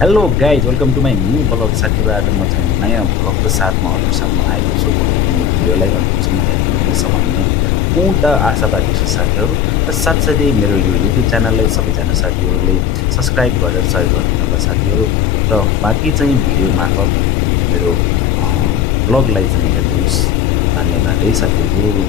Hello guys welcome to my new blog साथीहरू। आज म चाहिँ नयाँ ब्लगको साथमा हजुरसाथमा आएको छु। अनि भिडियोलाई अन्तिमसम्म हेरिदिनुहुनेछ भन्ने पूर्ण आशावादी छु साथीहरू। र साथसाथै मेरो यो युट्युब च्यानललाई सबैजना साथीहरूले सब्सक्राइब गरेर सहयोग गरिदिनु होला साथीहरू। र बाँकी चाहिँ भिडियो मार्फत मेरो ब्लगलाई चाहिँ हेरिदिनुहोस्। धन्यवाद है साथीहरू।